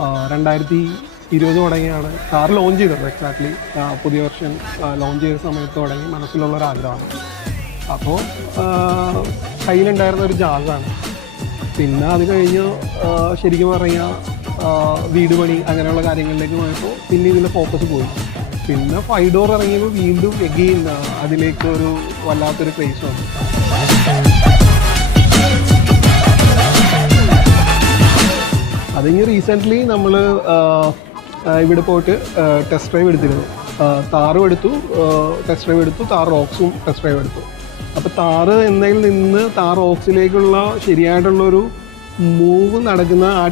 2020 തുടങ്ങിയാണ് car launch ചെയ്തത്. Exactly പുതിയ വെർഷൻ ലോഞ്ച് ചെയ്ത സമയത്ത് തുടങ്ങി മനസ്സിലുള്ളൊരാഗ്രഹമാണ്. അപ്പോൾ കയ്യിലുണ്ടായിരുന്ന ഒരു ജാസാണ്. പിന്നെ അത് കഴിഞ്ഞ് ശരിക്കും പറഞ്ഞാൽ വീട് പണി അങ്ങനെയുള്ള കാര്യങ്ങളിലേക്ക് പോയപ്പോൾ പിന്നെ ഇതിൻ്റെ ഫോക്കസ് പോയി. പിന്നെ 5 ഡോർ ഇറങ്ങിയപ്പോൾ വീണ്ടും എഗെയിൻ അതിലേക്ക് ഒരു വല്ലാത്തൊരു ക്രേസ് വന്നു. അതിന് റീസെൻ്റ്ലി നമ്മൾ ഇവിടെ പോയിട്ട് ടെസ്റ്റ് ഡ്രൈവ് എടുത്തിരുന്നു. താറും എടുത്തു, ടെസ്റ്റ് ഡ്രൈവ് എടുത്തു, താർ റോക്സും ടെസ്റ്റ് ഡ്രൈവ് എടുത്തു. അപ്പോൾ താറ് എന്നതിൽ നിന്ന് താർ റോക്സിലേക്കുള്ള ശരിയായിട്ടുള്ളൊരു മൂവ് നടക്കുന്ന ആ